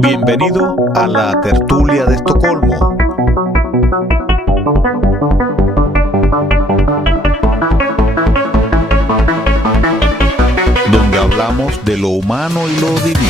Bienvenido a la Tertulia de Estocolmo. Donde hablamos de lo humano y lo divino.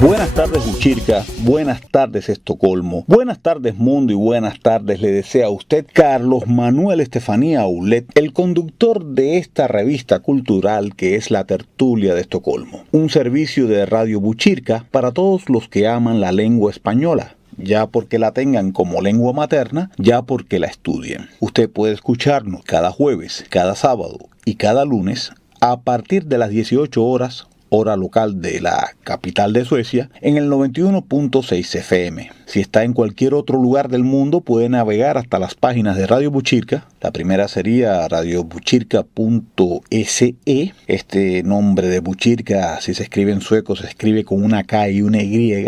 Buenas tardes Buchirca, buenas tardes Estocolmo, buenas tardes mundo y buenas tardes le desea a usted Carlos Manuel Estefanía Aulet, el conductor de esta revista cultural que es la Tertulia de Estocolmo, un servicio de Radio Buchirca para todos los que aman la lengua española. Ya porque la tengan como lengua materna, ya porque la estudien. Usted puede escucharnos cada jueves, cada sábado y cada lunes a partir de las 18 horas, hora local de la capital de Suecia, en el 91.6 FM. Si está en cualquier otro lugar del mundo, puede navegar hasta las páginas de Radio Buchirca. La primera sería radiobuchirca.se. Este nombre de Buchirca, si se escribe en sueco, se escribe con una K y una Y.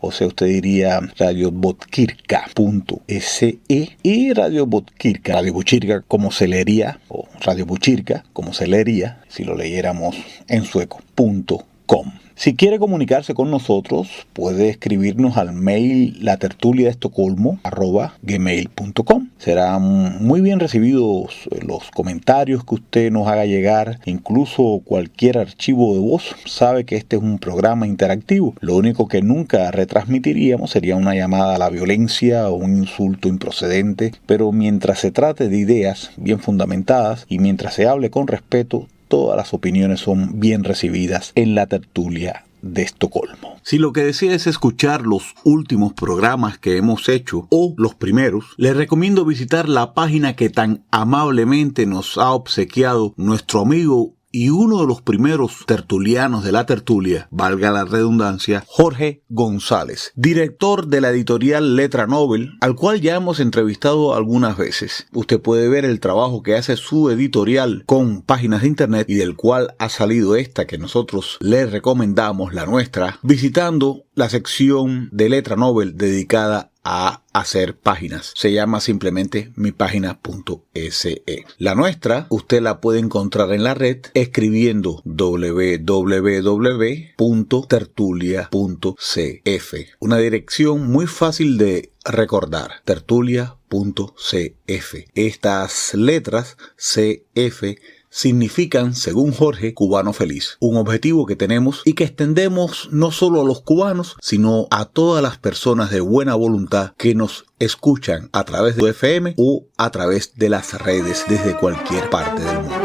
O sea, usted diría radiobotkirka.se y Radio Buchirca como se leería, o Radio Buchirca como se leería, si lo leyéramos en sueco.com. Si quiere comunicarse con nosotros, puede escribirnos al mail latertuliadeestocolmo@gmail.com. Serán muy bien recibidos los comentarios que usted nos haga llegar, incluso cualquier archivo de voz. Sabe que este es un programa interactivo. Lo único que nunca retransmitiríamos sería una llamada a la violencia o un insulto improcedente, pero mientras se trate de ideas bien fundamentadas y mientras se hable con respeto, todas las opiniones son bien recibidas en la Tertulia de Estocolmo. Si lo que desea es escuchar los últimos programas que hemos hecho o los primeros, le recomiendo visitar la página que tan amablemente nos ha obsequiado nuestro amigo y uno de los primeros tertulianos de la tertulia, valga la redundancia, Jorge González, director de la editorial Letra Nobel, al cual ya hemos entrevistado algunas veces. Usted puede ver el trabajo que hace su editorial con páginas de internet y del cual ha salido esta que nosotros le recomendamos, la nuestra, visitando la sección de Letra Nobel dedicada a hacer páginas. Se llama simplemente mipagina.se. La nuestra usted la puede encontrar en la red escribiendo www.tertulia.cf. Una dirección muy fácil de recordar, tertulia.cf. Estas letras CF significan, según Jorge, cubano feliz. Un objetivo que tenemos y que extendemos no solo a los cubanos, sino a todas las personas de buena voluntad que nos escuchan a través de FM o a través de las redes desde cualquier parte del mundo.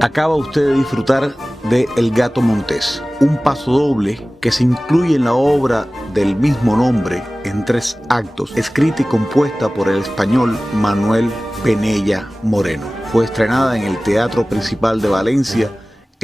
Acaba usted de disfrutar de El Gato Montés, un paso doble que se incluye en la obra del mismo nombre en 3 actos, escrita y compuesta por el español Manuel Penella Moreno. Fue estrenada en el Teatro Principal de Valencia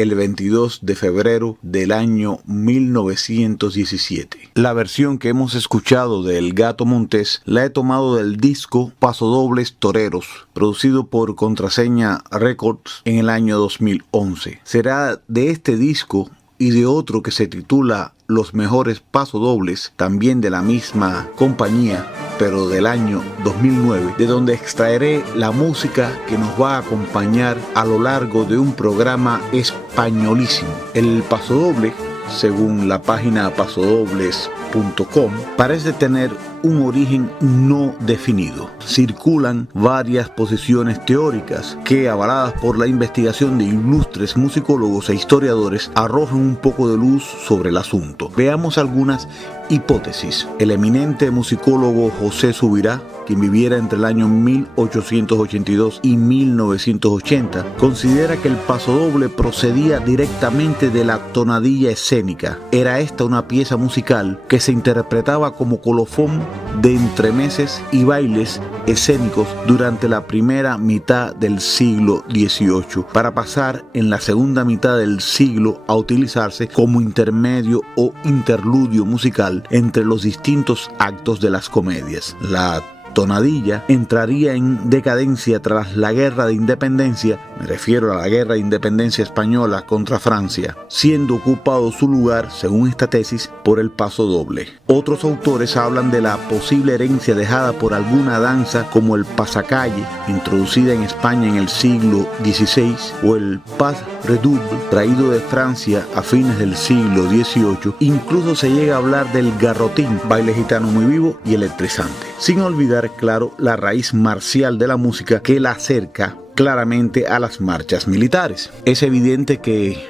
el 22 de febrero del año 1917. La versión que hemos escuchado de El Gato Montés la he tomado del disco Pasodobles Toreros, producido por Contraseña Records en el año 2011. Será de este disco y de otro que se titula Los Mejores Pasodobles, también de la misma compañía, pero del año 2009, de donde extraeré la música que nos va a acompañar a lo largo de un programa españolísimo. El pasodoble, según la página pasodobles.com, parece tener un origen no definido. Circulan varias posiciones teóricas que, avaladas por la investigación de ilustres musicólogos e historiadores, arrojan un poco de luz sobre el asunto. Veamos algunas hipótesis. El eminente musicólogo José Subirá, quien viviera entre el año 1882 y 1980, considera que el pasodoble procedía directamente de la tonadilla escénica. Era esta una pieza musical que se interpretaba como colofón de entremeses y bailes escénicos durante la primera mitad del siglo XVIII, para pasar en la segunda mitad del siglo a utilizarse como intermedio o interludio musical entre los distintos actos de las comedias. La tonadilla entraría en decadencia tras la Guerra de Independencia, me refiero a la Guerra de Independencia española contra Francia, siendo ocupado su lugar, según esta tesis, por el pasodoble. Otros autores hablan de la posible herencia dejada por alguna danza como el pasacalle, introducida en España en el siglo XVI, o el pas redouble, traído de Francia a fines del siglo XVIII. Incluso se llega a hablar del garrotín, baile gitano muy vivo y electrizante. Sin olvidar, claro, la raíz marcial de la música que la acerca claramente a las marchas militares. Es evidente que,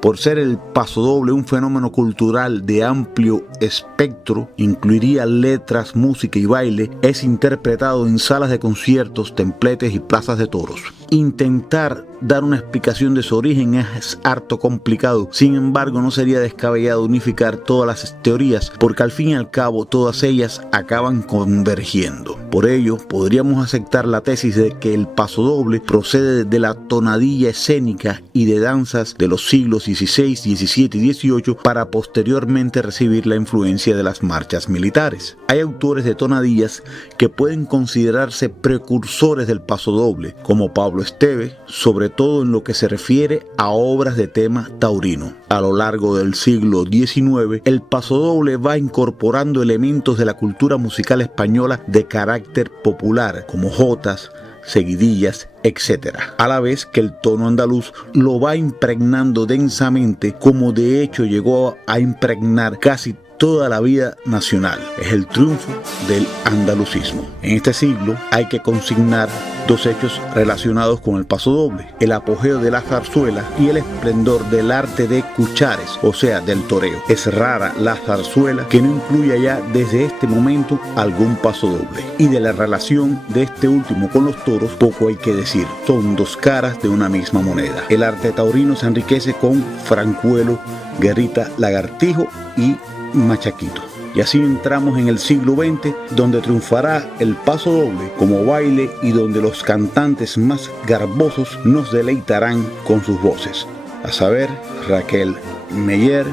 por ser el pasodoble un fenómeno cultural de amplio espectro, incluiría letras, música y baile, es interpretado en salas de conciertos, templetes y plazas de toros. Intentar dar una explicación de su origen es harto complicado. Sin embargo, no sería descabellado unificar todas las teorías, porque al fin y al cabo todas ellas acaban convergiendo. Por ello, podríamos aceptar la tesis de que el pasodoble procede de la tonadilla escénica y de danzas de los siglos XVI, XVII y XVIII, para posteriormente recibir la influencia de las marchas militares. Hay autores de tonadillas que pueden considerarse precursores del pasodoble, como Pablo Esteve, sobre todo en lo que se refiere a obras de tema taurino. A lo largo del siglo XIX, el pasodoble va incorporando elementos de la cultura musical española de carácter popular, como jotas, seguidillas, etc., a la vez que el tono andaluz lo va impregnando densamente, como de hecho llegó a impregnar casi toda la vida nacional. Es el triunfo del andalucismo. En este siglo hay que consignar dos hechos relacionados con el pasodoble: el apogeo de la zarzuela y el esplendor del arte de cuchares, o sea, del toreo. Es rara la zarzuela que no incluya ya desde este momento algún pasodoble. Y de la relación de este último con los toros, poco hay que decir. Son dos caras de una misma moneda. El arte taurino se enriquece con francuelo, guerrita, lagartijo y machaquito. Y así entramos en el siglo XX, donde triunfará el pasodoble como baile y donde los cantantes más garbosos nos deleitarán con sus voces, a saber, Raquel Meyer,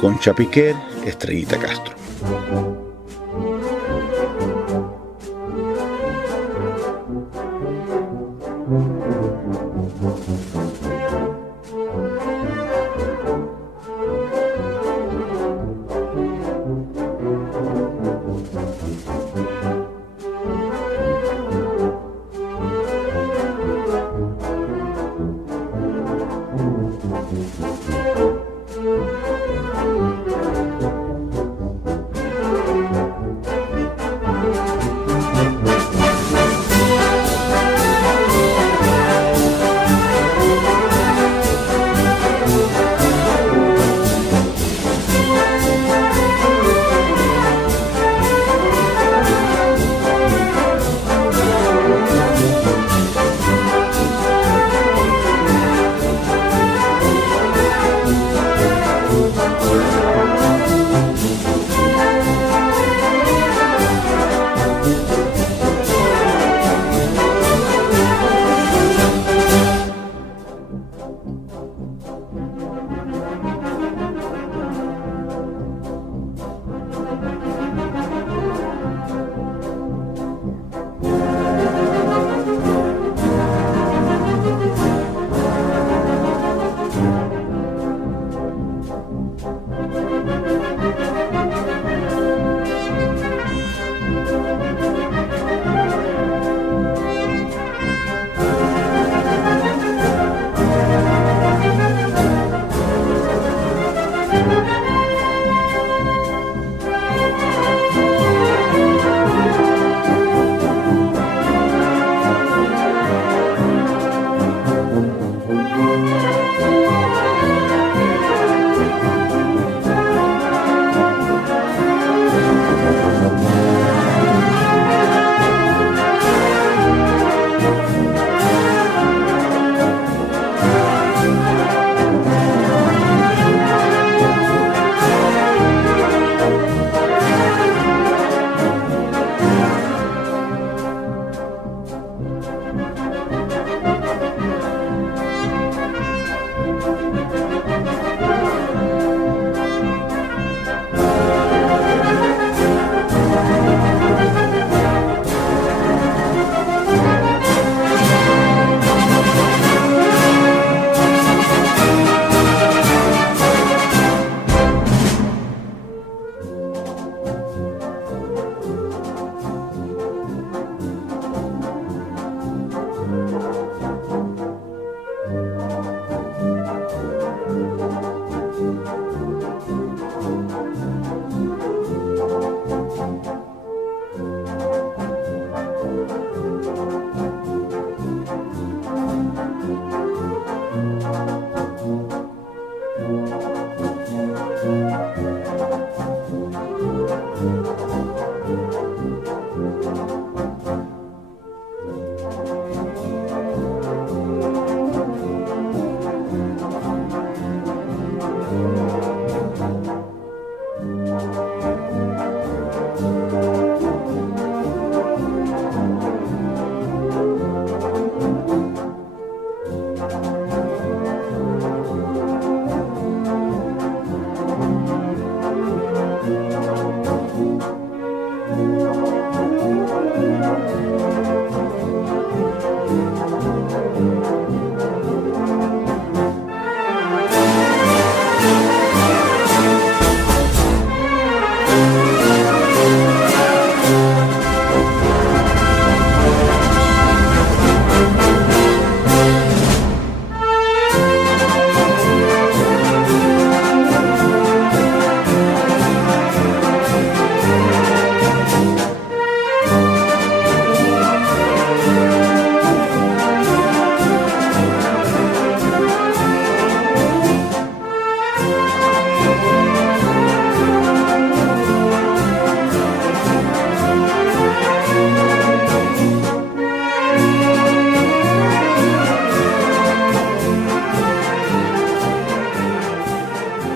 Concha Piquer, Estrellita Castro.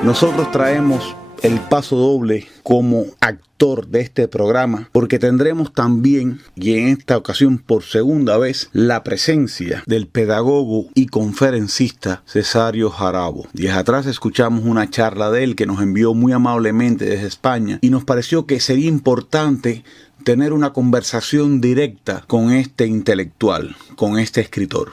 Nosotros traemos el paso doble como actor de este programa porque tendremos también, y en esta ocasión por segunda vez, la presencia del pedagogo y conferencista Cesario Jarabo. Días atrás escuchamos una charla de él que nos envió muy amablemente desde España y nos pareció que sería importante tener una conversación directa con este intelectual, con este escritor.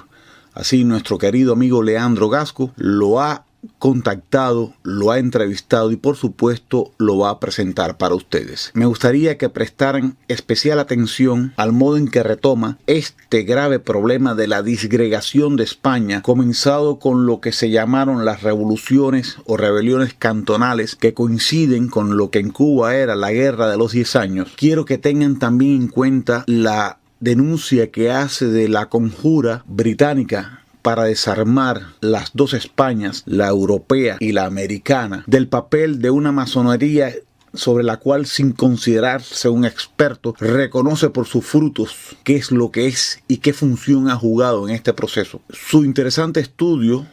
Así nuestro querido amigo Leandro Gasco lo ha contactado, lo ha entrevistado y por supuesto lo va a presentar para ustedes. Me gustaría que prestaran especial atención al modo en que retoma este grave problema de la disgregación de España, comenzado con lo que se llamaron las revoluciones o rebeliones cantonales, que coinciden con lo que en Cuba era la Guerra de los 10 años. Quiero que tengan también en cuenta la denuncia que hace de la conjura británica para desarmar las dos Españas, la europea y la americana, del papel de una masonería sobre la cual, sin considerarse un experto, reconoce por sus frutos qué es lo que es y qué función ha jugado en este proceso. Su interesante estudio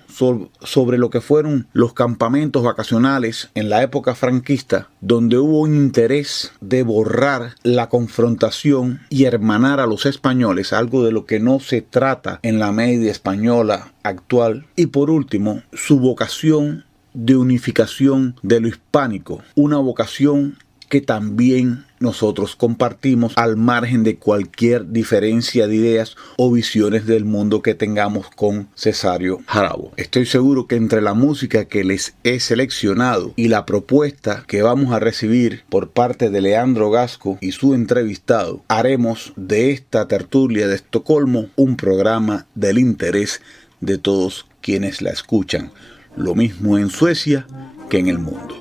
sobre lo que fueron los campamentos vacacionales en la época franquista, donde hubo un interés de borrar la confrontación y hermanar a los españoles, algo de lo que no se trata en la media española actual. Y por último, su vocación de unificación de lo hispánico, una vocación que también nosotros compartimos al margen de cualquier diferencia de ideas o visiones del mundo que tengamos con Cesario Jarabo. Estoy seguro que entre la música que les he seleccionado y la propuesta que vamos a recibir por parte de Leandro Gasco y su entrevistado, haremos de esta tertulia de Estocolmo un programa del interés de todos quienes la escuchan. Lo mismo en Suecia que en el mundo.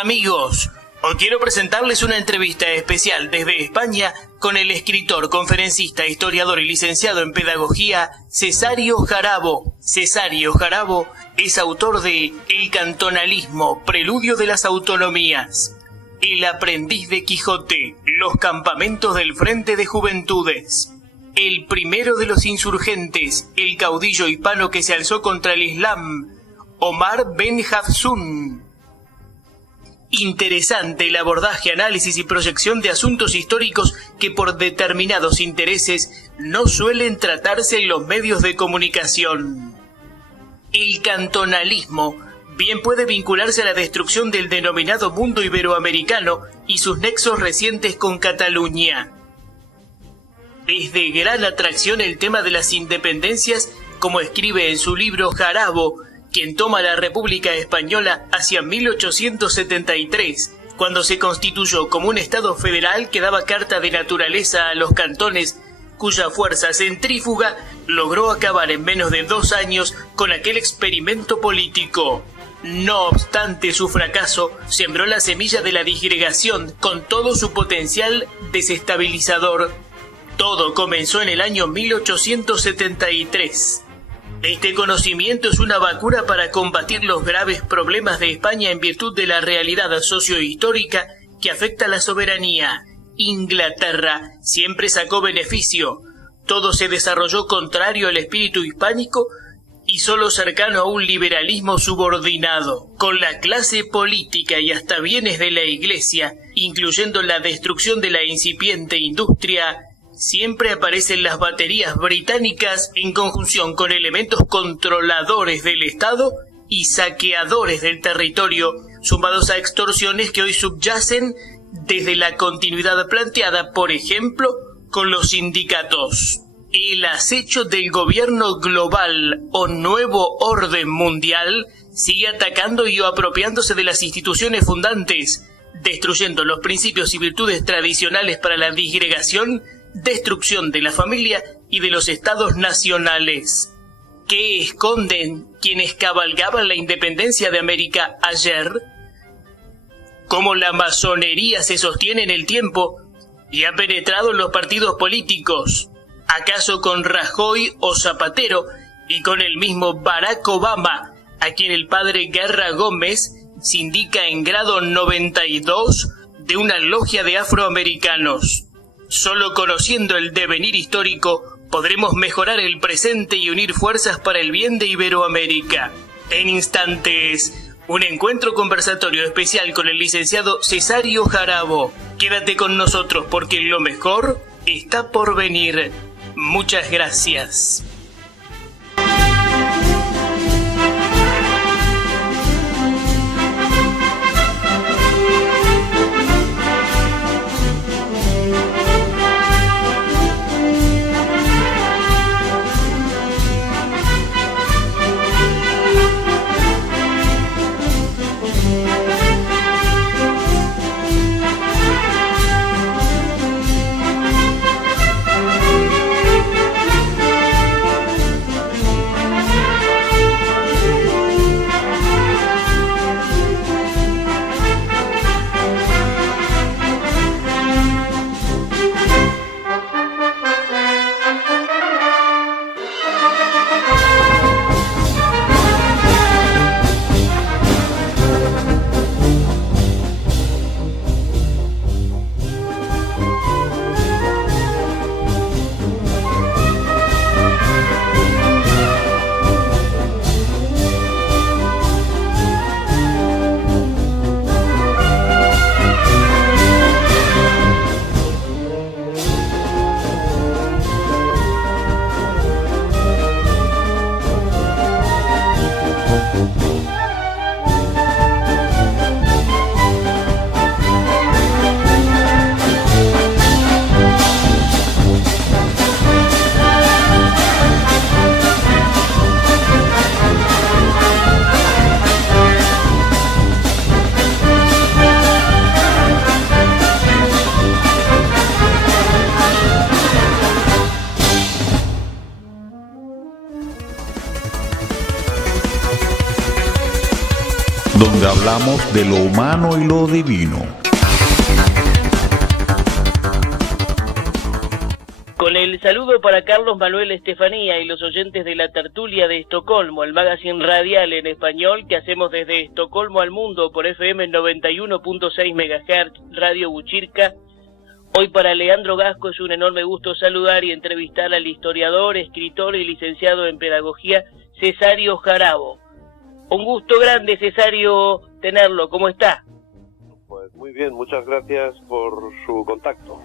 Amigos, hoy quiero presentarles una entrevista especial desde España con el escritor, conferencista, historiador y licenciado en pedagogía Cesario Jarabo. Cesario Jarabo es autor de El cantonalismo, preludio de las autonomías, El aprendiz de Quijote, Los campamentos del Frente de Juventudes, El primero de los insurgentes, el caudillo hispano que se alzó contra el Islam, Omar Ben Hafsun. Interesante el abordaje, análisis y proyección de asuntos históricos que por determinados intereses no suelen tratarse en los medios de comunicación. El cantonalismo bien puede vincularse a la destrucción del denominado mundo iberoamericano y sus nexos recientes con Cataluña. Es de gran atracción el tema de las independencias, como escribe en su libro Jarabo, quien toma la República Española hacia 1873, cuando se constituyó como un Estado federal que daba carta de naturaleza a los cantones, cuya fuerza centrífuga logró acabar en menos de 2 años con aquel experimento político. No obstante su fracaso, sembró la semilla de la disgregación con todo su potencial desestabilizador. Todo comenzó en el año 1873. Este conocimiento es una vacuna para combatir los graves problemas de España en virtud de la realidad sociohistórica que afecta a la soberanía. Inglaterra siempre sacó beneficio. Todo se desarrolló contrario al espíritu hispánico y solo cercano a un liberalismo subordinado. Con la clase política y hasta bienes de la Iglesia, incluyendo la destrucción de la incipiente industria, siempre aparecen las baterías británicas en conjunción con elementos controladores del Estado y saqueadores del territorio, sumados a extorsiones que hoy subyacen desde la continuidad planteada, por ejemplo, con los sindicatos. El acecho del gobierno global o nuevo orden mundial sigue atacando y apropiándose de las instituciones fundantes, destruyendo los principios y virtudes tradicionales para la disgregación, destrucción de la familia y de los estados nacionales. ¿Qué esconden quienes cabalgaban la independencia de América ayer? ¿Cómo la masonería se sostiene en el tiempo y ha penetrado en los partidos políticos? ¿Acaso con Rajoy o Zapatero y con el mismo Barack Obama, a quien el padre Guerra Gómez sindica en grado 92 de una logia de afroamericanos? Solo conociendo el devenir histórico podremos mejorar el presente y unir fuerzas para el bien de Iberoamérica. En instantes, un encuentro conversatorio especial con el licenciado Cesario Jarabo. Quédate con nosotros porque lo mejor está por venir. Muchas gracias. donde hablamos de lo humano y lo divino. Con el saludo para Carlos Manuel Estefanía y los oyentes de la tertulia de Estocolmo, el magazine radial en español que hacemos desde Estocolmo al mundo por FM 91.6 MHz, Radio Buchirca. Hoy para Leandro Gasco es un enorme gusto saludar y entrevistar al historiador, escritor y licenciado en pedagogía Cesario Jarabo. Un gusto grande, Cesario, tenerlo. ¿Cómo está? Pues muy bien, muchas gracias por su contacto.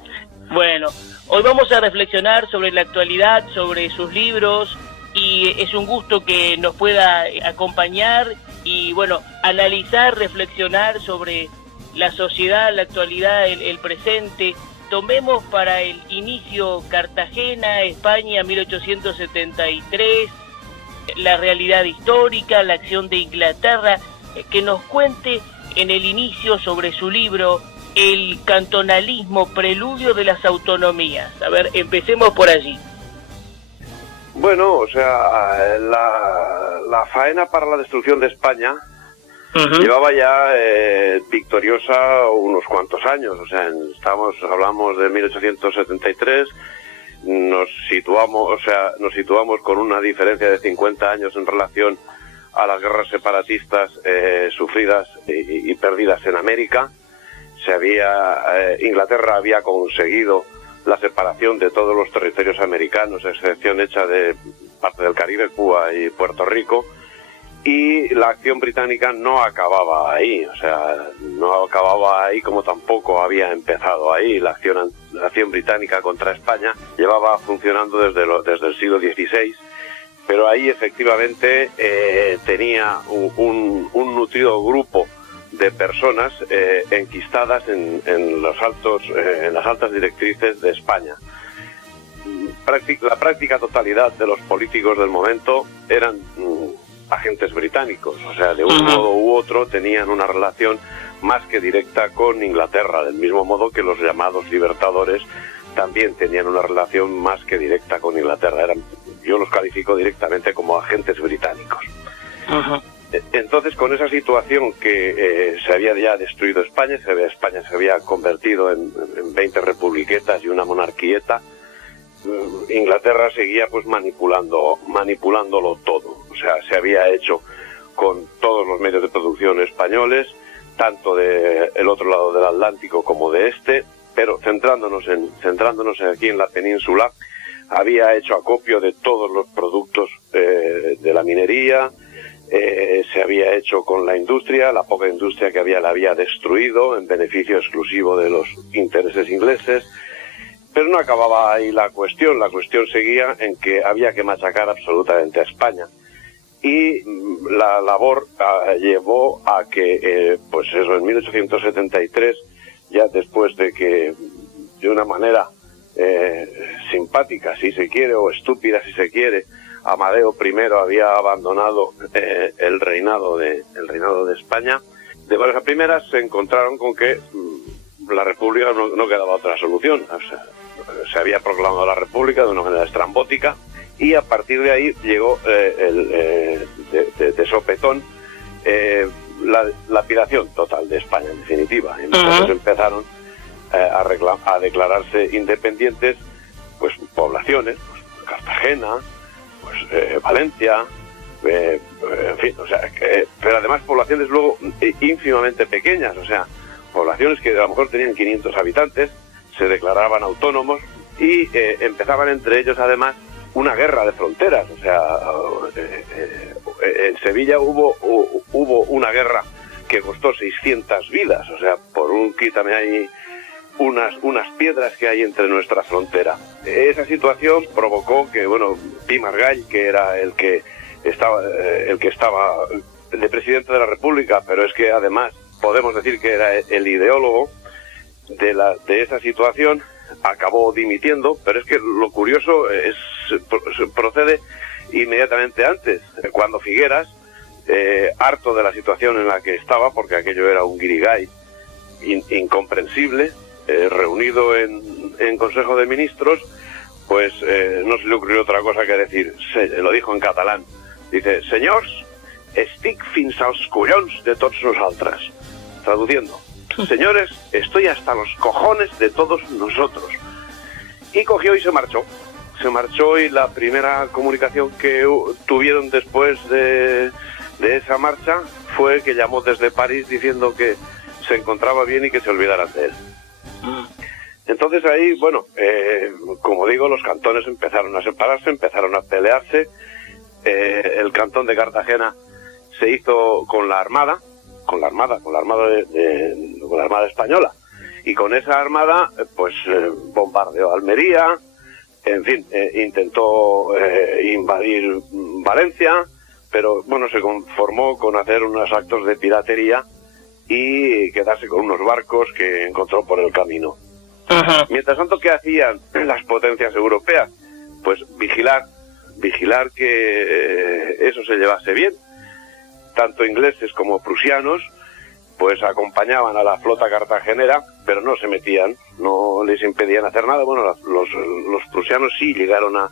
Bueno, hoy vamos a reflexionar sobre la actualidad, sobre sus libros, y es un gusto que nos pueda acompañar y, bueno, analizar, reflexionar sobre la sociedad, la actualidad, el presente. Tomemos para el inicio Cartagena, España, 1873, la realidad histórica, la acción de Inglaterra, que nos cuente en el inicio sobre su libro El cantonalismo, preludio de las autonomías. A ver, empecemos por allí. Bueno, o sea, la faena para la destrucción de España llevaba ya victoriosa unos cuantos años. O sea, hablamos de 1873, nos situamos con una diferencia de 50 años en relación a las guerras separatistas sufridas y perdidas en América. Inglaterra había conseguido la separación de todos los territorios americanos, a excepción hecha de parte del Caribe, Cuba y Puerto Rico, y la acción británica no acababa ahí, o sea, no acababa ahí como tampoco había empezado ahí. La acción británica contra España llevaba funcionando desde el siglo XVI, pero ahí efectivamente tenía un nutrido grupo de personas enquistadas en las altas directrices de España. La práctica totalidad de los políticos del momento eran agentes británicos, o sea, de un modo u otro tenían una relación más que directa con Inglaterra, del mismo modo que los llamados libertadores también tenían una relación más que directa con Inglaterra. Yo los califico directamente como agentes británicos. Entonces, con esa situación que se había ya destruido España se había convertido en 20 republiquetas y una monarquieta, Inglaterra seguía pues manipulándolo todo. O sea, se había hecho con todos los medios de producción españoles, tanto del otro lado del Atlántico como de este, pero centrándonos aquí en la península, había hecho acopio de todos los productos de la minería. Se había hecho con la industria, la poca industria que había la había destruido en beneficio exclusivo de los intereses ingleses, pero no acababa ahí la cuestión seguía en que había que machacar absolutamente a España, y la labor llevó a que, pues eso, en 1873, ya después de que, de una manera simpática si se quiere, o estúpida si se quiere, Amadeo I había abandonado el reinado de España, de buenas a primeras se encontraron con que la República no quedaba otra solución. O sea, se había proclamado la República de una manera estrambótica, y a partir de ahí llegó de sopetón la lapidación total de España, en definitiva. Y entonces empezaron a declararse independientes pues poblaciones, pues Cartagena, pues Valencia, en fin, o sea, pero además poblaciones luego ínfimamente pequeñas, o sea, poblaciones que a lo mejor tenían 500 habitantes, se declaraban autónomos y empezaban entre ellos además una guerra de fronteras. O sea, en Sevilla hubo una guerra que costó 600 vidas, o sea, quítame ahí unas piedras que hay entre nuestra frontera. Esa situación provocó que, bueno, Pi Margall, que era el que estaba de presidente de la República, pero es que además podemos decir que era el ideólogo de esa situación, acabó dimitiendo. Pero es que lo curioso procede inmediatamente antes, cuando Figueras, harto de la situación en la que estaba, porque aquello era un guirigay incomprensible, reunido en Consejo de Ministros, pues no se le ocurrió otra cosa que decir, lo dijo en catalán, dice: señors, estic fins als collons de tots nosaltres. Traduciendo, señores, estoy hasta los cojones de todos nosotros. Y cogió y se marchó. Se marchó, y la primera comunicación que tuvieron después de esa marcha fue que llamó desde París diciendo que se encontraba bien y que se olvidaran de él. Entonces ahí, bueno, como digo, los cantones empezaron a separarse, empezaron a pelearse. El cantón de Cartagena se hizo con la armada española, y con esa armada pues bombardeó Almería, en fin, intentó invadir Valencia, pero bueno, se conformó con hacer unos actos de piratería y quedarse con unos barcos que encontró por el camino. Ajá. Mientras tanto, ¿qué hacían las potencias europeas? Pues vigilar que eso se llevase bien. Tanto ingleses como prusianos pues acompañaban a la flota cartagenera, pero no se metían, no les impedían hacer nada. Bueno, los prusianos sí llegaron a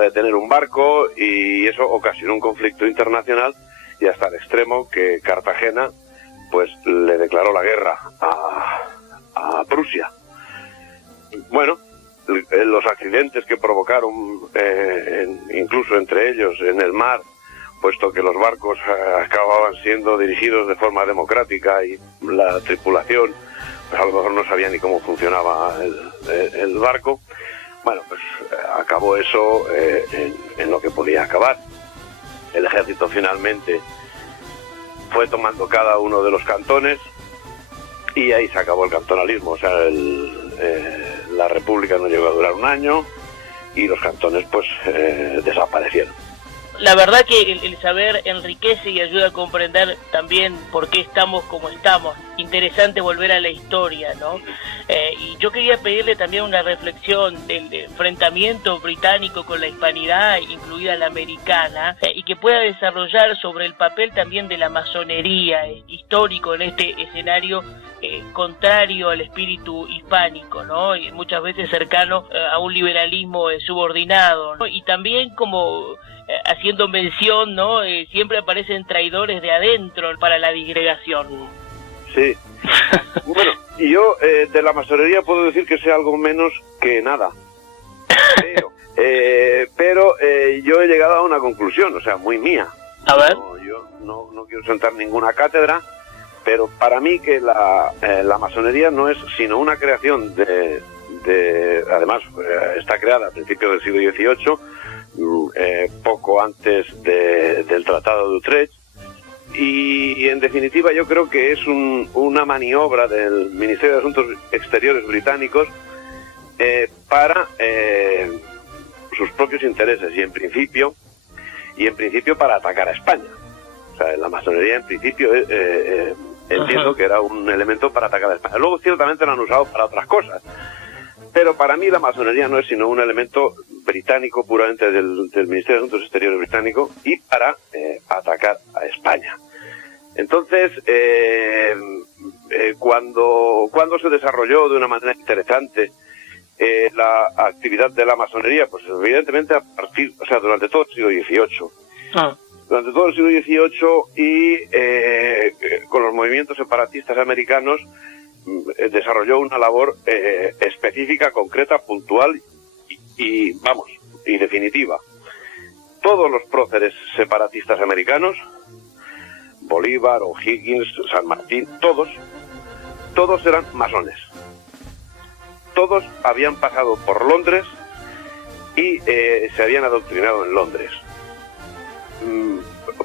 detener un barco, y eso ocasionó un conflicto internacional, y hasta el extremo que Cartagena pues le declaró la guerra a Prusia. Bueno, los accidentes que provocaron, incluso entre ellos en el mar, puesto que los barcos acababan siendo dirigidos de forma democrática y la tripulación pues a lo mejor no sabía ni cómo funcionaba el barco. Bueno, pues acabó eso en lo que podía acabar. El ejército finalmente fue tomando cada uno de los cantones, y ahí se acabó el cantonalismo. O sea, la república no llegó a durar un año, y los cantones pues desaparecieron. La verdad que el saber enriquece y ayuda a comprender también por qué estamos como estamos. Interesante volver a la historia, ¿no? Y yo quería pedirle también una reflexión del enfrentamiento británico con la hispanidad, incluida la americana, y que pueda desarrollar sobre el papel también de la masonería histórico en este escenario contrario al espíritu hispánico, ¿no? Y muchas veces cercano a un liberalismo subordinado, ¿no? Y también como haciendo mención, ¿no? Siempre aparecen traidores de adentro para la disgregación. Sí. Bueno, yo de la masonería puedo decir que sé algo menos que nada. Pero yo he llegado a una conclusión, o sea, muy mía. A ver. Yo no quiero sentar ninguna cátedra, pero para mí que la masonería no es sino una creación además está creada a principios del siglo XVIII, poco antes del Tratado de Utrecht, y en definitiva yo creo que es una maniobra del Ministerio de Asuntos Exteriores británicos para sus propios intereses, y en principio para atacar a España. O sea, la masonería en principio entiendo que era un elemento para atacar a España. Luego ciertamente lo han usado para otras cosas, pero para mí la masonería no es sino un elemento británico puramente del Ministerio de Asuntos Exteriores británico, y para atacar a España. Entonces, cuando se desarrolló de una manera interesante la actividad de la masonería, pues evidentemente durante todo el siglo XVIII. Durante todo el siglo XVIII, y con los movimientos separatistas americanos, desarrolló una labor específica, concreta, puntual y definitiva. Todos los próceres separatistas americanos, Bolívar, O'Higgins, San Martín, todos eran masones. Todos habían pasado por Londres y se habían adoctrinado en Londres.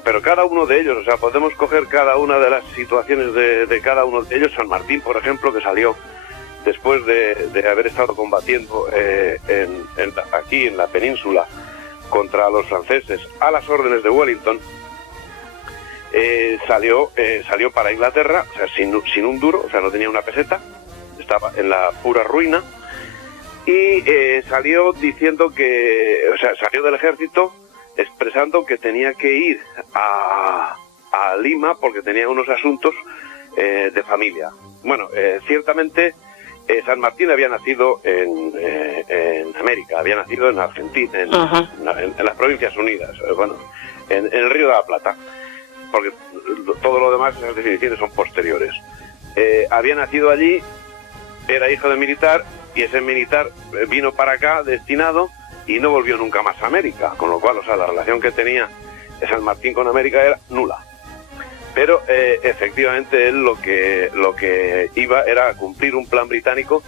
Pero cada uno de ellos, o sea, podemos coger cada una de las situaciones de cada uno de ellos. San Martín, por ejemplo, que salió después de haber estado combatiendo aquí en la península contra los franceses a las órdenes de Wellington, salió para Inglaterra, o sea, sin un duro, o sea, no tenía una peseta, estaba en la pura ruina, y salió diciendo salió del ejército expresando que tenía que ir a Lima porque tenía unos asuntos de familia. Bueno, ciertamente San Martín había nacido en América, había nacido en Argentina, en las Provincias Unidas, en el Río de la Plata. porque todo lo demás, esas definiciones son posteriores. Había nacido allí, era hijo de militar, y ese militar vino para acá destinado y no volvió nunca más a América, con lo cual, o sea, la relación que tenía San Martín con América era nula. Pero efectivamente él lo que iba era a cumplir un plan británico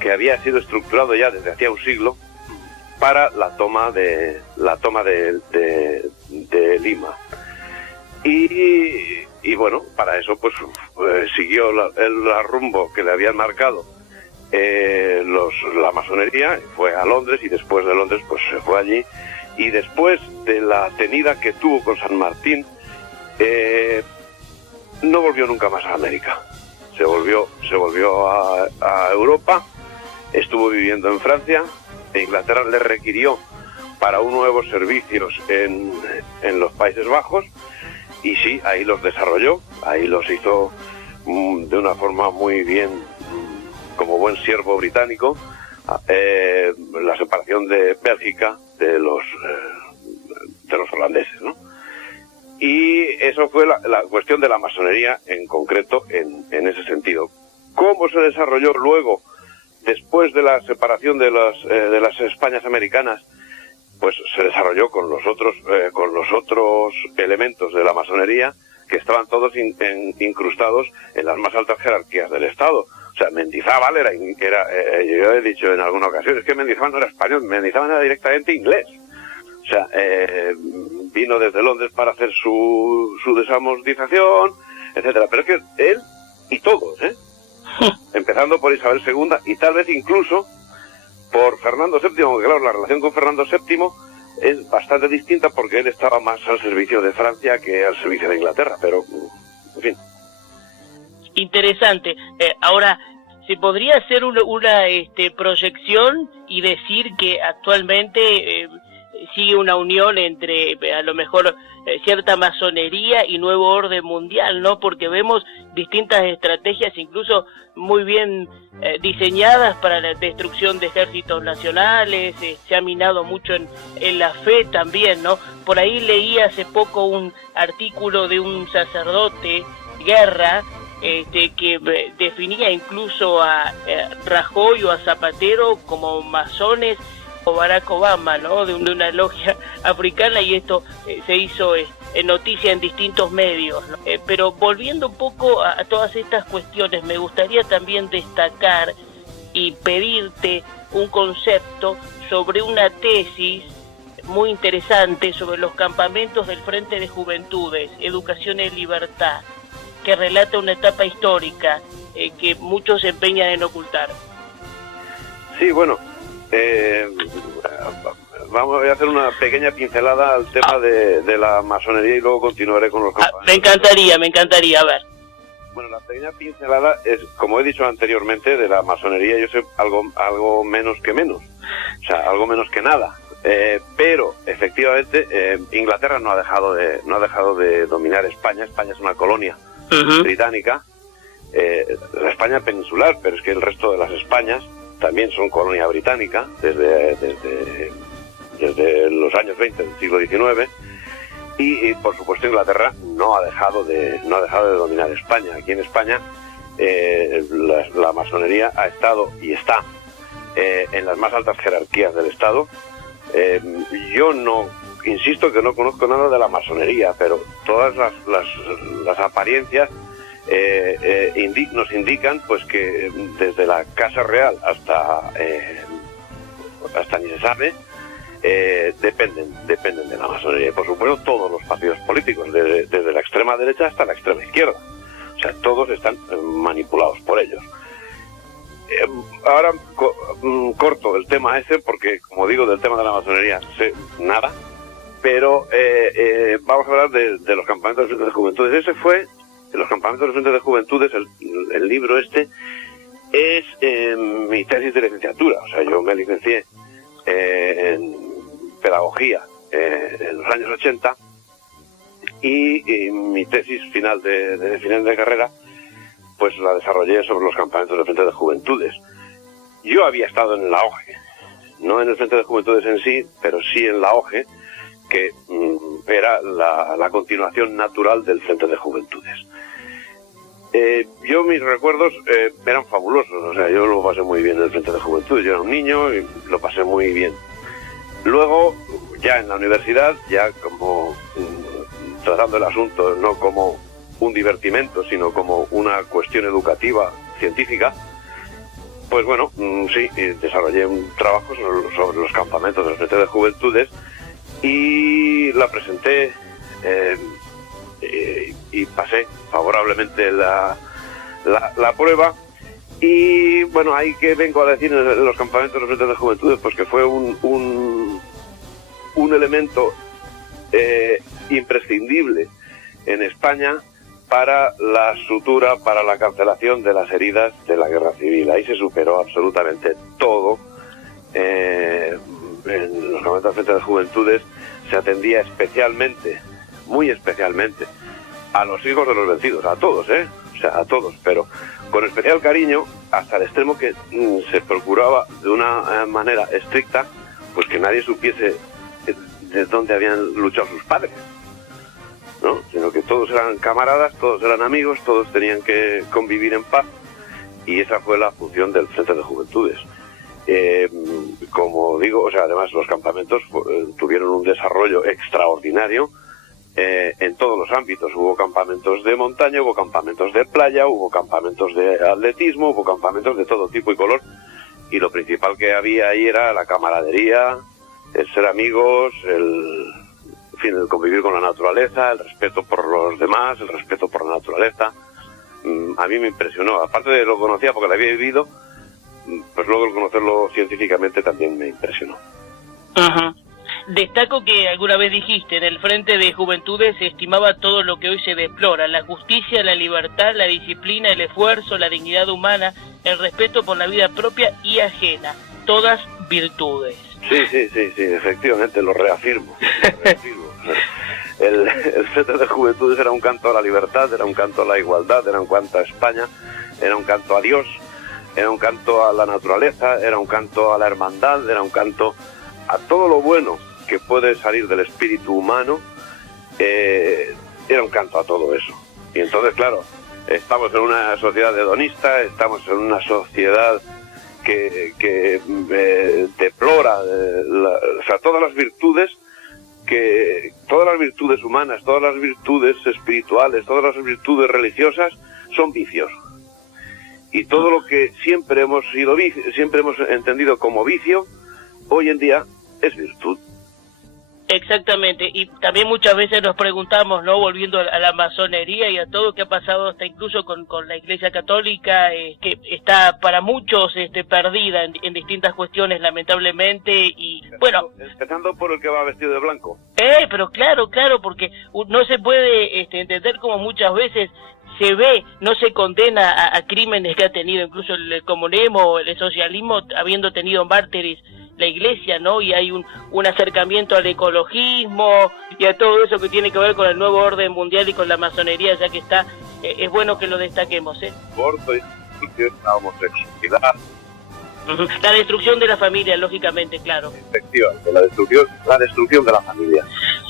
que había sido estructurado ya desde hacía un siglo para la toma de Lima. Y bueno, para eso pues siguió el rumbo que le habían marcado la masonería, fue a Londres, y después de Londres pues se fue allí, y después de la tenida que tuvo con San Martín, no volvió nunca más a América. Se volvió a Europa, estuvo viviendo en Francia, e Inglaterra le requirió para unos nuevos servicios en los Países Bajos, y sí, ahí los desarrolló, ahí los hizo de una forma muy bien, como buen siervo británico, la separación de Bélgica de los holandeses, ¿no? Y eso fue la cuestión de la masonería en concreto en ese sentido. ¿Cómo se desarrolló luego, después de la separación de las Españas americanas? Pues se desarrolló con los otros elementos de la masonería, que estaban todos incrustados en las más altas jerarquías del Estado. O sea, Mendizábal era yo he dicho en alguna ocasión, es que Mendizábal no era español, Mendizábal era directamente inglés. O sea, vino desde Londres para hacer su desamortización, etcétera. Pero es que él y todos, empezando por Isabel II y tal vez incluso por Fernando VII, aunque claro, la relación con Fernando VII es bastante distinta porque él estaba más al servicio de Francia que al servicio de Inglaterra, pero, en fin. Interesante. Ahora, ¿se podría hacer una proyección y decir que actualmente sigue una unión entre, a lo mejor, cierta masonería y nuevo orden mundial, ¿no? Porque vemos distintas estrategias, incluso muy bien diseñadas para la destrucción de ejércitos nacionales, se ha minado mucho en la fe también, ¿no? Por ahí leí hace poco un artículo de un sacerdote, Guerra, que definía incluso a Rajoy o a Zapatero como masones, o Barack Obama, ¿no? De una logia africana, y esto se hizo noticia en distintos medios, ¿no? Pero volviendo un poco a todas estas cuestiones, me gustaría también destacar y pedirte un concepto sobre una tesis muy interesante sobre los campamentos del Frente de Juventudes, Educación en Libertad, que relata una etapa histórica que muchos se empeñan en ocultar. Sí, bueno, voy a hacer una pequeña pincelada al tema de la masonería y luego continuaré con los campamentos. Me encantaría, a ver. Bueno, la pequeña pincelada es, como he dicho anteriormente, de la masonería yo sé algo menos que menos, o sea, algo menos que nada. Pero efectivamente Inglaterra no ha dejado de dominar España. España es una colonia británica, la España peninsular, pero es que el resto de las Españas también son colonia británica desde los años 20 del siglo XIX, y por supuesto Inglaterra no ha dejado de dominar España. Aquí en España la masonería ha estado y está en las más altas jerarquías del Estado. Yo insisto que no conozco nada de la masonería, pero todas las apariencias nos indican pues que desde la Casa Real hasta ni se sabe, dependen de la masonería. Y por supuesto todos los partidos políticos, desde la extrema derecha hasta la extrema izquierda, o sea, todos están manipulados por ellos. Ahora corto el tema ese porque, como digo, del tema de la masonería sé nada, pero vamos a hablar de los campamentos del Frente de Juventudes. Ese fue los campamentos del Frente de Juventudes, el libro este es mi tesis de licenciatura. O sea, yo me licencié en pedagogía en los años 80 y mi tesis final de final de carrera pues la desarrollé sobre los campamentos del Frente de Juventudes. Yo había estado en la OGE, no en el Frente de Juventudes en sí, pero sí en la OGE, que era la continuación natural del Frente de Juventudes. Mis recuerdos eran fabulosos, o sea, yo lo pasé muy bien en el Frente de Juventudes, yo era un niño y lo pasé muy bien. Luego, ya en la universidad, ya como tratando el asunto no como un divertimento, sino como una cuestión educativa, científica, pues bueno, sí, desarrollé un trabajo sobre los campamentos del Frente de Juventudes y la presenté y pasé favorablemente la prueba. Y bueno, ahí que vengo a decir en los campamentos del Frente de Juventudes, pues que fue un elemento imprescindible en España para la sutura, para la cancelación de las heridas de la guerra civil. Ahí se superó absolutamente todo. En los campamentos del Frente de Juventudes se atendía especialmente, muy especialmente, a los hijos de los vencidos, a todos, o sea, a todos, pero con especial cariño, hasta el extremo que se procuraba de una manera estricta, pues que nadie supiese de dónde habían luchado sus padres, ¿no? Sino que todos eran camaradas, todos eran amigos, todos tenían que convivir en paz, y esa fue la función del Frente de Juventudes. Como digo, o sea, además los campamentos tuvieron un desarrollo extraordinario en todos los ámbitos. Hubo campamentos de montaña, hubo campamentos de playa, hubo campamentos de atletismo, hubo campamentos de todo tipo y color, y lo principal que había ahí era la camaradería, el ser amigos, el convivir con la naturaleza, el respeto por los demás, el respeto por la naturaleza. A mí me impresionó, aparte de lo conocía porque lo había vivido, pues luego el conocerlo científicamente también me impresionó. Ajá. Destaco que alguna vez dijiste, en el Frente de Juventudes se estimaba todo lo que hoy se deplora: la justicia, la libertad, la disciplina, el esfuerzo, la dignidad humana, el respeto por la vida propia y ajena, todas virtudes. Sí, efectivamente, lo reafirmo. El Frente de Juventudes era un canto a la libertad, era un canto a la igualdad, era un canto a España, era un canto a Dios, era un canto a la naturaleza, era un canto a la hermandad, era un canto a todo lo bueno que puede salir del espíritu humano, era un canto a todo eso. Y entonces, claro, estamos en una sociedad hedonista, estamos en una sociedad que deplora o sea, todas las virtudes humanas, todas las virtudes espirituales, todas las virtudes religiosas son vicios. Y todo lo que siempre hemos entendido como vicio, hoy en día es virtud. Exactamente, y también muchas veces nos preguntamos, ¿no?, volviendo a la masonería y a todo que ha pasado hasta incluso con la Iglesia Católica, que está para muchos perdida en distintas cuestiones, lamentablemente, y bueno... Empezando por el que va vestido de blanco. Pero claro, porque no se puede entender como muchas veces se ve, no se condena a crímenes que ha tenido incluso el comunismo, el socialismo, habiendo tenido mártires la Iglesia, ¿no? Y hay un acercamiento al ecologismo y a todo eso que tiene que ver con el nuevo orden mundial y con la masonería, ya que está, es bueno que lo destaquemos, Aborto, la homosexualidad. La destrucción de la familia, lógicamente, claro. Efectivamente, la destrucción de la familia.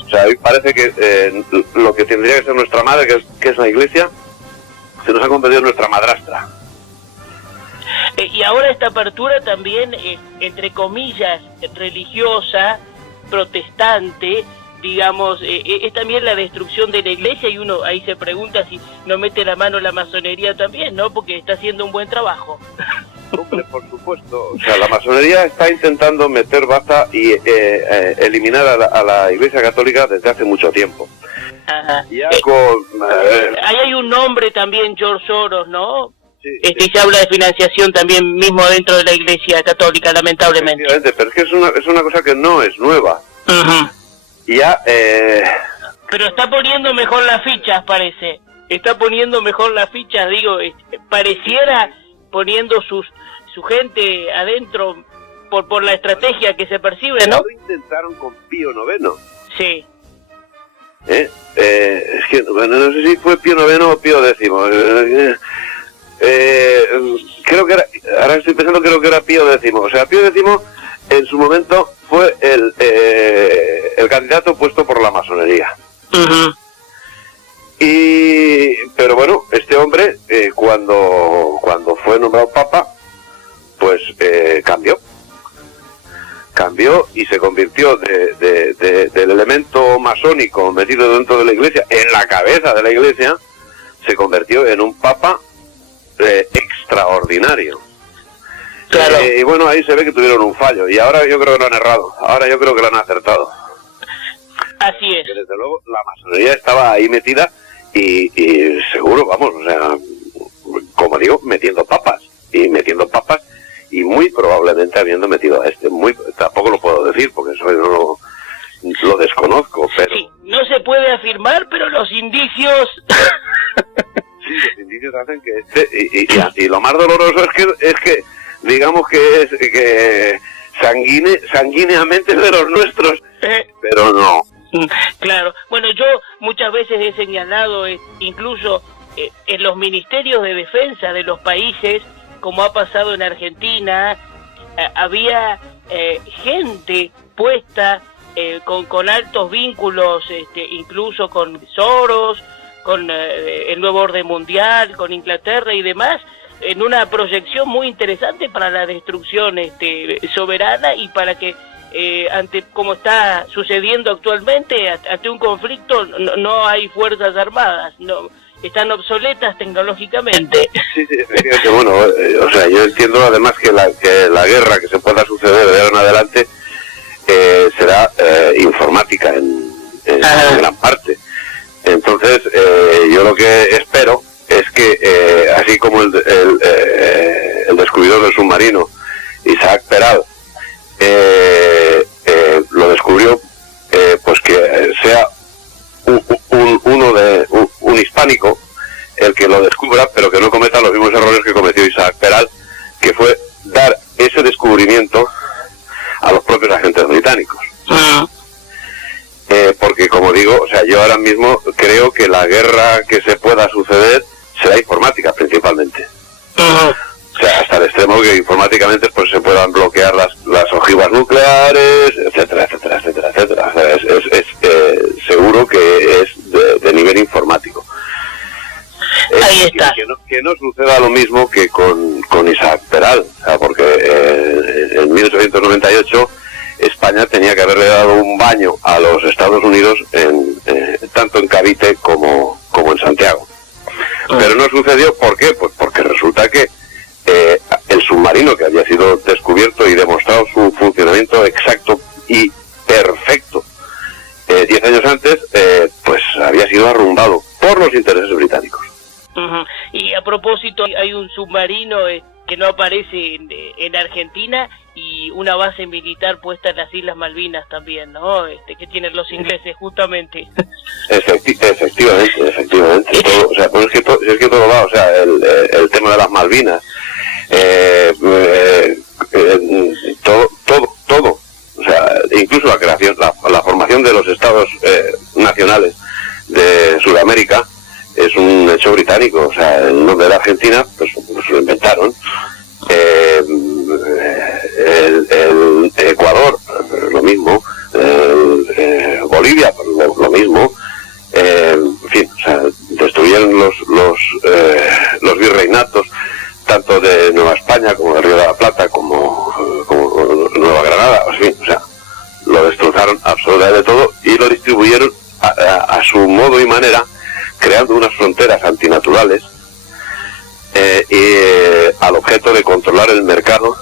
O sea, a mí parece que lo que tendría que ser nuestra madre, que es la Iglesia, se nos ha convertido en nuestra madrastra. Y ahora esta apertura también, entre comillas, religiosa, protestante, digamos, es también la destrucción de la Iglesia, y uno ahí se pregunta si no mete la mano la masonería también, ¿no? Porque está haciendo un buen trabajo. Hombre, por supuesto. O sea, la masonería está intentando meter baza y eliminar a la Iglesia Católica desde hace mucho tiempo. Ajá. Ya ahí hay un nombre también, George Soros, ¿no? Sí. Se habla de financiación también mismo dentro de la Iglesia Católica, lamentablemente. Pero es que es una cosa que no es nueva. Uh-huh. Ya, Pero está poniendo mejor las fichas, parece. Está poniendo mejor las fichas, digo, pareciera poniendo su gente adentro por la estrategia que se percibe, ¿no? Lo intentaron con Pío IX. Sí. Es que, bueno, no sé si fue Pío IX o Pío X. Creo que era, ahora estoy pensando, creo que era Pío X. O sea, Pío X en su momento fue el candidato puesto por la masonería. Uh-huh. Pero bueno, este hombre, cuando fue nombrado papa, pues cambió y se convirtió del elemento masónico metido dentro de la iglesia, en la cabeza de la iglesia, se convirtió en un papa extraordinario. Claro. Y bueno, ahí se ve que tuvieron un fallo, y ahora yo creo que lo han errado, ahora yo creo que lo han acertado. Así es. Que desde luego la masonería estaba ahí metida y seguro, vamos, o sea, como digo, metiendo papas y muy probablemente habiendo metido a este, tampoco lo puedo decir porque eso no lo desconozco, pero... Sí, no se puede afirmar, pero los indicios... Sí, los indicios hacen que y lo más doloroso es que digamos que sanguíneamente es de los nuestros, pero no. Claro, bueno, yo muchas veces he señalado, incluso en los ministerios de defensa de los países, como ha pasado en Argentina, había gente puesta con altos vínculos, incluso con Soros, con el nuevo orden mundial, con Inglaterra y demás, en una proyección muy interesante para la destrucción soberana y para que ante como está sucediendo actualmente, ante un conflicto no hay fuerzas armadas, no están obsoletas tecnológicamente. Sí, efectivamente. Bueno, o sea, yo entiendo además que la guerra que se pueda suceder de ahora en adelante será informática en gran parte. Entonces, yo lo que espero es que, así como el descubridor del submarino, Isaac Peral, lo descubrió, pues que sea un hispánico el que lo descubra, pero que no cometa los mismos errores que cometió Isaac Peral, que fue dar ese descubrimiento a los propios agentes británicos. Porque, como digo, o sea, yo ahora mismo creo que la guerra que se pueda suceder será informática principalmente. O sea, hasta el extremo que informáticamente pues se puedan bloquear las ojivas nucleares, etcétera, etcétera, etcétera, etcétera. O sea, es seguro que es de nivel informático. Ahí está. Que no suceda lo mismo que con Isaac Peral, o sea, porque en 1898 España tenía que haberle dado un baño a los Estados Unidos tanto en Cavite como en Santiago. Pero no sucedió, ¿por qué? Pues porque resulta que el submarino que había sido descubierto y demostrado su funcionamiento exacto y perfecto 10 años antes, pues había sido arrumbado por los intereses británicos. Y a propósito, hay un submarino que no aparece en Argentina y una base militar puesta en las Islas Malvinas también, ¿no? Que tienen los ingleses justamente. Efectivamente. Todo, o sea, pues es que todo va, o sea, el tema de las Malvinas, todo, o sea, incluso la creación, la formación de los estados nacionales de Sudamérica es un hecho británico. O sea, el nombre de la Argentina, pues lo inventaron. El Ecuador, lo mismo. Bolivia, lo mismo. En fin, o sea, destruyeron los virreinatos tanto de Nueva España como de Río de la Plata como Nueva Granada. En fin, o sea, lo destrozaron absolutamente todo y lo distribuyeron a su modo y manera, creando unas fronteras antinaturales al objeto de controlar el mercado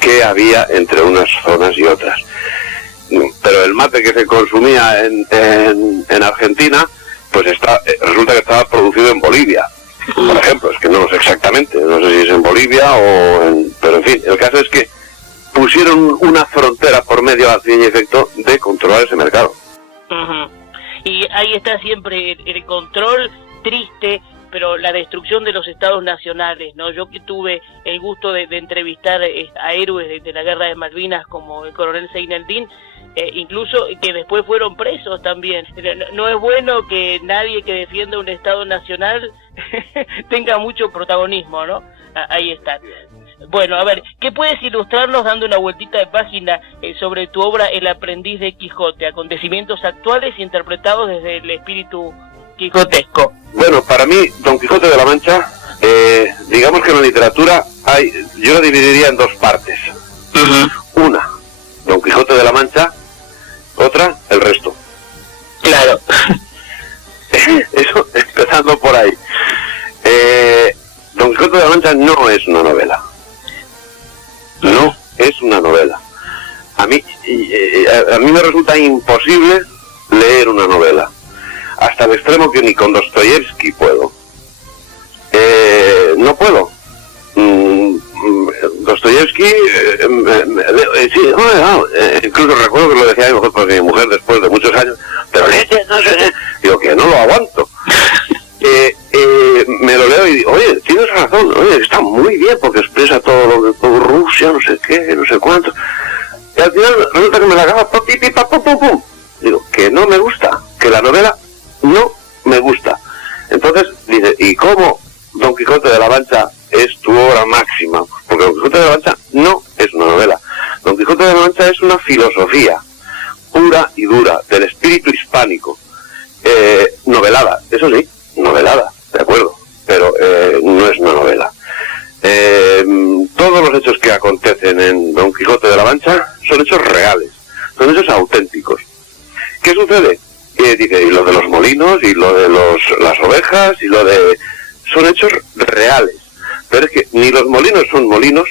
que había entre unas zonas y otras. Pero el mate que se consumía en Argentina, pues resulta que estaba producido en Bolivia, por ejemplo. Es que no lo sé exactamente, no sé si es en Bolivia pero en fin, el caso es que pusieron una frontera por medio, al fin y efecto, de controlar ese mercado. Y ahí está siempre el control triste, pero la destrucción de los estados nacionales, ¿no? Yo que tuve el gusto de entrevistar a héroes de la guerra de Malvinas como el coronel Seineldín, incluso que después fueron presos también. No es bueno que nadie que defienda un estado nacional tenga mucho protagonismo, ¿no? Ahí está. Bueno, a ver, ¿qué puedes ilustrarnos dando una vueltita de página sobre tu obra El aprendiz de Quijote? Acontecimientos actuales interpretados desde el espíritu quijotesco. Bueno, para mí, Don Quijote de la Mancha, digamos que en la literatura yo lo dividiría en dos partes. Una, Don Quijote de la Mancha, otra, el resto. Claro. Eso, empezando por ahí. Don Quijote de la Mancha no es una novela. No es una novela. A mí me resulta imposible leer una novela. Hasta el extremo que ni con Dostoyevsky puedo. No puedo. Dostoyevsky, sí, incluso recuerdo que lo decía mi mujer después de muchos años, pero léete, no sé, digo que no lo aguanto. Me lo leo y digo, oye, tienes razón, oye, está muy bien porque expresa todo lo de Rusia, no sé qué, no sé cuánto. Y al final resulta que me la acaba, pum. Digo, que no me gusta, que la novela no me gusta. Entonces dice, ¿y cómo Don Quijote de la Mancha es tu obra máxima? Porque Don Quijote de la Mancha no es una novela. Don Quijote de la Mancha es una filosofía pura y dura del espíritu hispánico, novelada, eso sí, novelada, de acuerdo, pero no es una novela. Todos los hechos que acontecen en Don Quijote de la Mancha son hechos reales, son hechos auténticos. ¿Qué sucede? Dice, y lo de los molinos, y lo de las ovejas, y lo de... son hechos reales. Pero es que ni los molinos son molinos,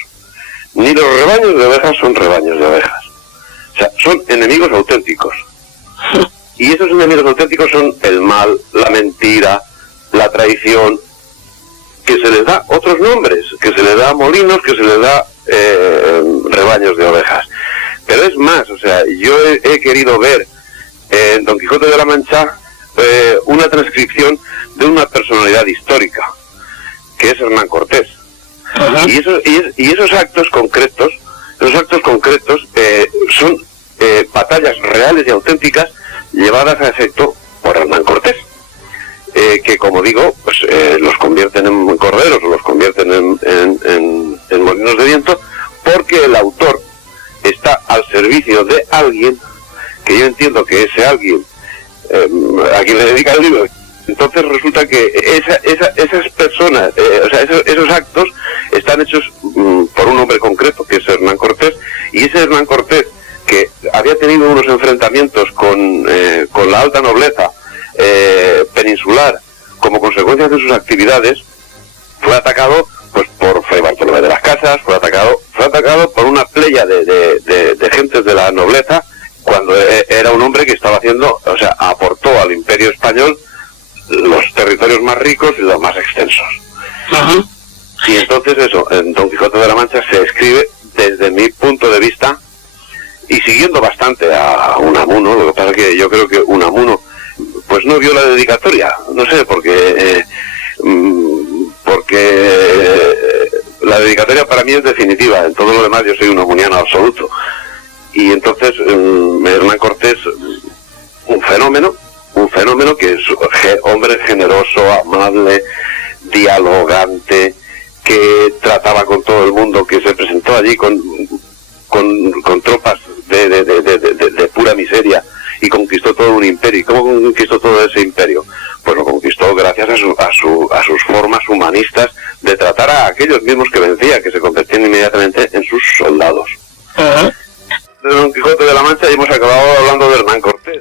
ni los rebaños de ovejas son rebaños de ovejas. O sea, son enemigos auténticos. Y esos enemigos auténticos son el mal, la mentira, la traición, que se les da otros nombres, que se les da molinos, que se les da rebaños de ovejas. Pero es más, o sea, yo he querido ver en Don Quijote de la Mancha una transcripción de una personalidad histórica, que es Hernán Cortés. Y esos actos concretos son batallas reales y auténticas llevadas a efecto por Hernán Cortés, que, como digo, pues los convierten en corderos o los convierten en molinos de viento, porque el autor está al servicio de alguien que yo entiendo que ese alguien a quien le dedica el libro. Entonces resulta que esas personas, esos actos están hechos por un hombre concreto, que es Hernán Cortés, y ese Hernán Cortés, que había tenido unos enfrentamientos con la alta nobleza peninsular como consecuencia de sus actividades, fue atacado pues por Fray Bartolomé de las Casas, fue atacado por una playa de gentes de la nobleza, cuando era un hombre que estaba aportó al Imperio Español los territorios más ricos y los más extensos. Y entonces eso, en Don Quijote de la Mancha se escribe desde mi punto de vista, y siguiendo bastante a Unamuno. Lo que pasa es que yo creo que Unamuno pues no vio la dedicatoria, no sé, porque la dedicatoria para mí es definitiva. En todo lo demás yo soy un unamuniano absoluto. Y entonces Hernán Cortés, un fenómeno que es hombre generoso, amable, dialogante, que trataba con todo el mundo, que se presentó allí con tropas de pura miseria y conquistó todo un imperio. ¿Y cómo conquistó todo ese imperio? Pues lo conquistó gracias a sus formas humanistas de tratar a aquellos mismos que vencía, que se convertían inmediatamente en sus soldados. De Don Quijote de la Mancha y hemos acabado hablando de Hernán Cortés.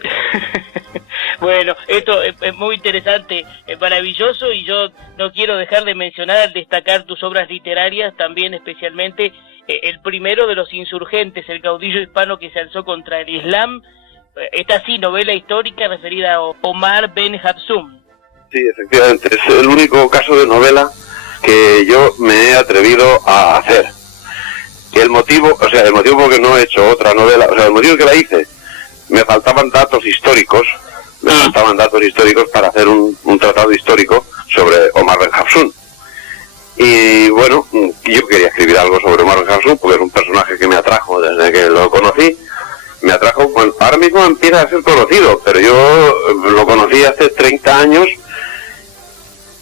Bueno, esto es muy interesante, es maravilloso, y yo no quiero dejar de mencionar, destacar tus obras literarias, también especialmente el primero de los insurgentes, el caudillo hispano que se alzó contra el Islam. Esta sí, novela histórica referida a Omar Ben Hafsum. Sí, efectivamente, es el único caso de novela que yo me he atrevido a hacer. Y el motivo porque no he hecho otra novela, el motivo que la hice, me faltaban datos históricos para hacer un tratado histórico sobre Omar Ben Hafsum. Y bueno, yo quería escribir algo sobre Omar Ben Hafsum porque es un personaje que me atrajo desde que lo conocí. Bueno, ahora mismo empieza a ser conocido, pero yo lo conocí hace 30 años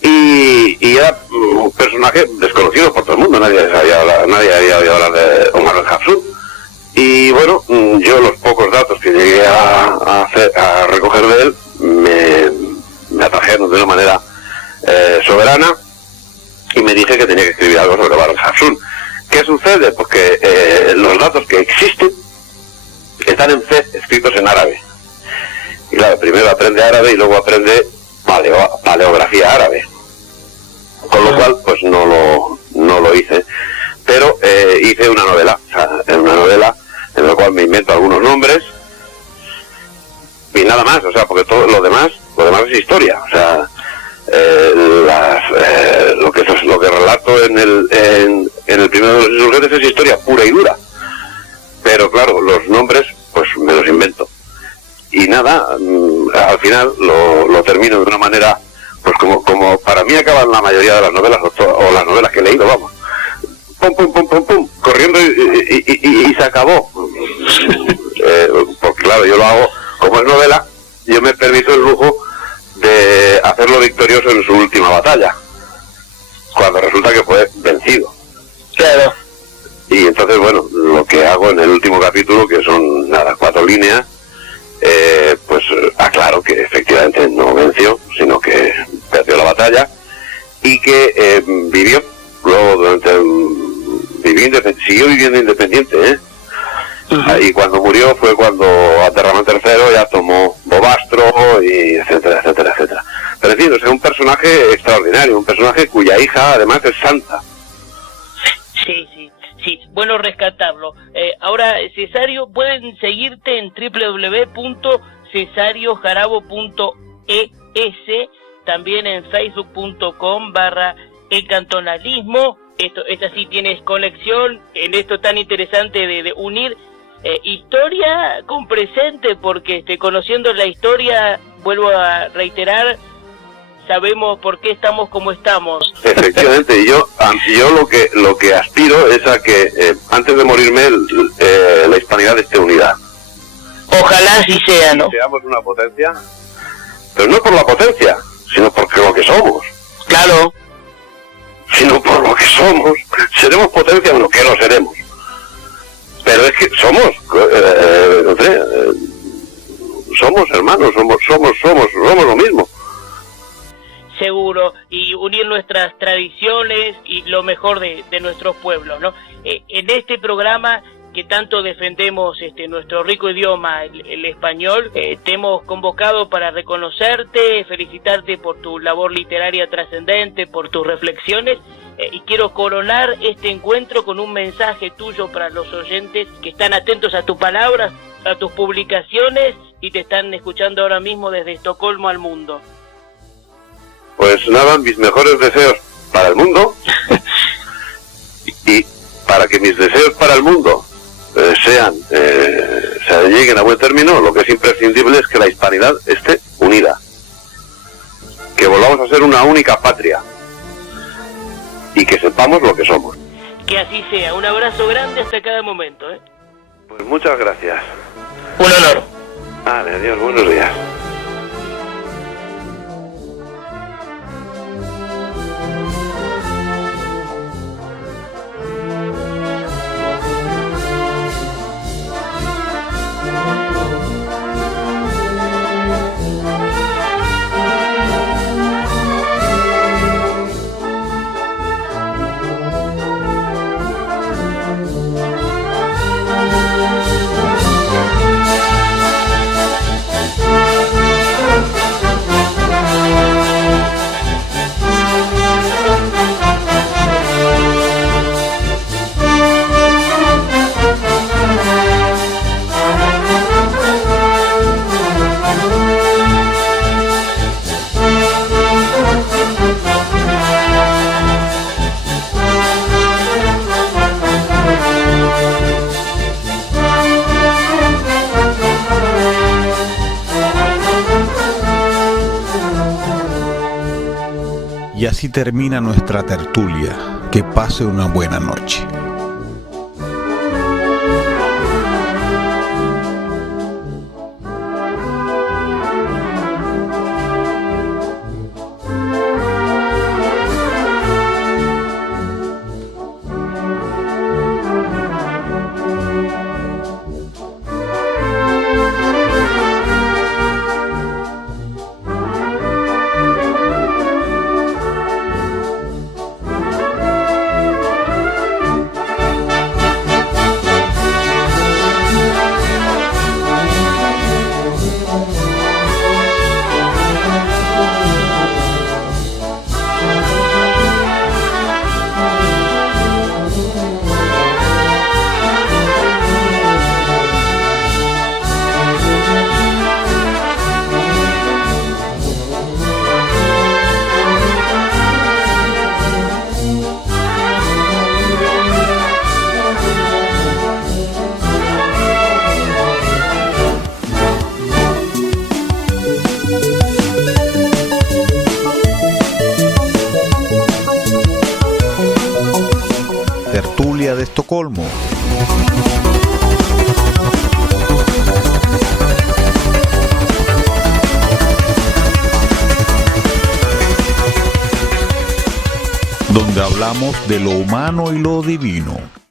y y era un personaje desconocido por todo el mundo, nadie había oído hablar de Omar el-Hafsun. Y bueno, yo los pocos datos que llegué a recoger de él me atrajeron de una manera soberana, y me dije que tenía que escribir algo sobre Omar el-Hafsun. ¿Qué sucede? Porque los datos que existen están en Fez escritos en árabe. Y claro, primero aprende árabe y luego aprende paleografía árabe. Con lo cual, pues no lo hice. Pero hice una novela, en la cual me invento algunos nombres y nada más, o sea, porque todo lo demás es historia, o sea, lo que relato en el primero de los insurgentes es historia pura y dura, pero claro, los nombres pues me los invento y nada, al final lo termino de una manera pues como para mí acaban la mayoría de las novelas o las novelas que he leído, vamos, pum pum pum pum pum, corriendo y se acabó. Porque claro, yo lo hago como es novela, yo me permito el lujo de hacerlo victorioso en su última batalla, cuando resulta que fue vencido. Claro. Y entonces, bueno, lo que hago en el último capítulo, que son 4 líneas, pues aclaro que efectivamente no venció, sino que perdió la batalla y que vivió luego siguió viviendo independiente, y cuando murió fue cuando Abderramán III ya tomó Bobastro y etcétera. Pero en fin, es un personaje extraordinario, un personaje cuya hija además es santa. Sí, bueno rescatarlo. Ahora, Cesario, pueden seguirte en www.cesariojarabo.es, también en facebook.com/elcantonalismo. Esta sí tienes conexión en esto tan interesante de unir historia con presente, porque conociendo la historia, vuelvo a reiterar, sabemos por qué estamos como estamos. Efectivamente, y yo lo que aspiro es a que antes de morirme la hispanidad esté unida. Ojalá así sea, ¿no? Seamos una potencia, pero no por la potencia, sino por lo que somos. Claro. Sino por lo que somos. Seremos potencia, bueno, que lo seremos. Pero es que somos, somos hermanos, somos lo mismo. Seguro, y unir nuestras tradiciones y lo mejor de nuestros pueblos, ¿no? En este programa que tanto defendemos nuestro rico idioma, el español, te hemos convocado para reconocerte, felicitarte por tu labor literaria trascendente, por tus reflexiones, y quiero coronar este encuentro con un mensaje tuyo para los oyentes que están atentos a tus palabras, a tus publicaciones y te están escuchando ahora mismo desde Estocolmo al mundo. Pues nada, mis mejores deseos para el mundo y para que mis deseos para el mundo se lleguen a buen término, lo que es imprescindible es que la hispanidad esté unida, que volvamos a ser una única patria y que sepamos lo que somos. Que así sea. Un abrazo grande hasta cada momento, Pues muchas gracias. Un honor. Vale, adiós, buenos días. Y así termina nuestra tertulia. Que pase una buena noche. de Estocolmo. Donde hablamos de lo humano y lo divino.